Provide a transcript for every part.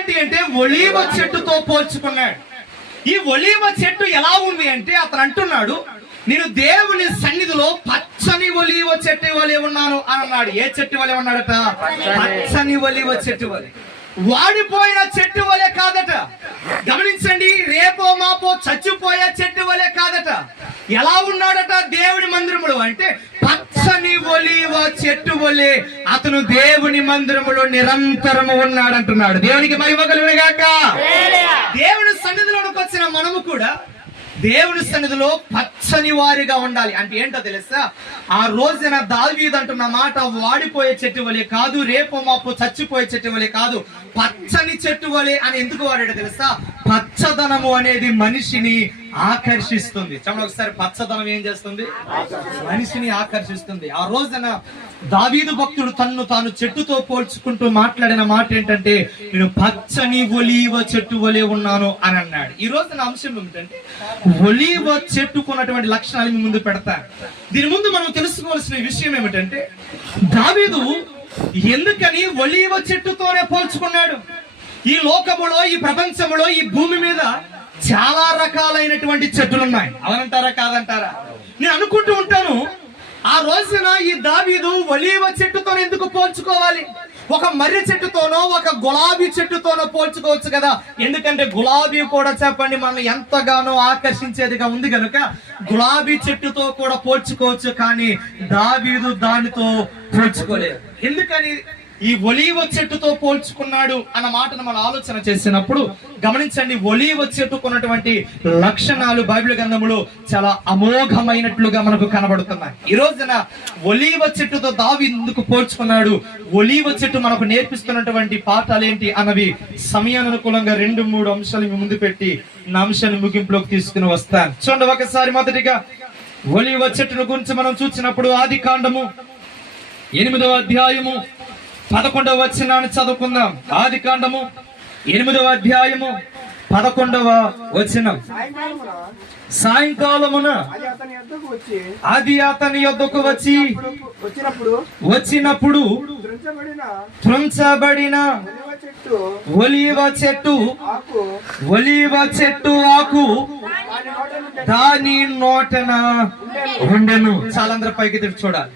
ఏంటి అంటే ఒలీవ చెట్టుతో పోల్చుకున్నాడు. ఈ ఒలీవ చెట్టు ఎలా ఉంది అంటే అతను అంటున్నాడు, నేను దేవుని సన్నిధిలో పచ్చని ఒలీవ చెట్టు వలె ఉన్నాను అని అన్నాడు. ఏ చెట్టు వలె ఉన్నాడట? పచ్చని ఒలీవ చెట్టు వలె. వాడిపోయిన చెట్టు వలె కాదట. గమనించండి, రేపో మాపో చచ్చిపోయే చెట్టు వలె కాదట. ఎలా ఉన్నాడట? దేవుని మందిరములో అంటే పచ్చని ఒలీవ చెట్టు వలె అతను దేవుని మందిరములో నిరంతరము ఉన్నాడంటున్నాడు. దేవునికి మహిమ కలుగును గాక. దేవుని సన్నిధిలోకి వచ్చిన మనము కూడా దేవుని సన్నిధిలో పచ్చని వారిగా ఉండాలి. అంటే ఏంటో తెలుసా? ఆ రోజున దావీదు అంటున్న మాట వాడిపోయే చెట్టు వలె కాదు, రేపో మాపో చచ్చిపోయే చెట్టు వలె కాదు, పచ్చని చెట్టు వలె అని ఎందుకు వాడాడో తెలుసా? పచ్చదనము అనేది మనిషిని ఆకర్షిస్తుంది. చెప్పండి ఒకసారి, పచ్చదనం ఏం చేస్తుంది? మనిషిని ఆకర్షిస్తుంది. ఆ రోజున దావీదు భక్తుడు తన్ను తాను చెట్టుతో పోల్చుకుంటూ మాట్లాడిన మాట ఏంటంటే, నేను పచ్చని ఒలీవ చెట్టు వలె ఉన్నాను అని అన్నాడు. ఈ రోజున అంశం ఏమిటంటే, ఒలీవ చెట్టుకున్నటువంటి లక్షణాలు మీ ముందు పెడతాను. దీని ముందు మనం తెలుసుకోవాల్సిన విషయం ఏమిటంటే, దావీదు ఎందుకని ఒలీవ చెట్టుతోనే పోల్చుకున్నాడు? ఈ లోకములో, ఈ ప్రపంచంలో, ఈ భూమి మీద చాలా రకాలైనటువంటి చెట్టులు ఉన్నాయి. అవునంటారా కాదంటారా? నేను అనుకుంటూ ఉంటాను, ఆ రోజున ఈ దావీదు ఒలీవ చెట్టుతో ఎందుకు పోల్చుకోవాలి? ఒక మర్రి చెట్టుతోనో ఒక గులాబీ చెట్టుతోనో పోల్చుకోవచ్చు కదా. ఎందుకంటే గులాబీ కూడా చెప్పండి మనం ఎంతగానో ఆకర్షించేదిగా ఉంది కనుక గులాబీ చెట్టుతో కూడా పోల్చుకోవచ్చు. కానీ దావీదు దానితో పోల్చుకోలేదు. ఎందుకని ఈ ఒలీవ చెట్టుతో పోల్చుకున్నాడు అన్న మాటను మనం ఆలోచన చేసినప్పుడు గమనించండి, ఒలీవ చెట్టుకున్నటువంటి లక్షణాలు బైబిల్ గ్రంథములో చాలా అమోఘమైనట్లుగా మనకు కనబడుతున్నాయి. ఈ రోజున ఒలీవ చెట్టుతో దావీదు ఎందుకు పోల్చుకున్నాడు, ఒలీవ చెట్టు మనకు నేర్పిస్తున్నటువంటి పాఠాలు ఏంటి అన్నవి సమయానుకూలంగా 2-3 అంశాలు ముందు పెట్టి నా అంశాన్ని ముగింపులోకి తీసుకుని వస్తాను. చూడండి ఒకసారి, మొదటిగా ఒలీవ చెట్టును గురించి మనం చూసినప్పుడు ఆదికాండము 8వ అధ్యాయము 11వ వచనాన్ని చదువుకుందాం. ఆదికాండము 8వ అధ్యాయము 11వ వచనం. సాయంకాలమున అది అతని యొద్దకు వచ్చినప్పుడు త్రుంచబడిన ఒలీవ చెట్టు ఆకు దాని నోటన ఉండెను. చాలందరూ పైకి తిరిగి చూడాలి.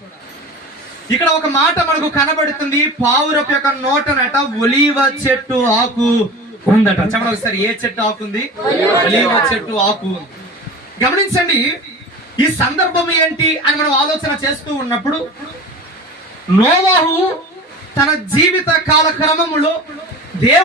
ఇక్కడ ఒక మాట మనకు కనబడుతుంది, పావురపు యొక్క నోటనట ఒలీవ చెట్టు ఆకు ఉందట. చెప్పండి ఒకసారి, ఏ చెట్టు ఆకుంది? ఒలీవ చెట్టు ఆకు. గమనించండి, ఈ సందర్భం ఏంటి అని మనం ఆలోచన చేస్తూ ఉన్నప్పుడు, నోవాహు తన జీవిత కాల క్రమములో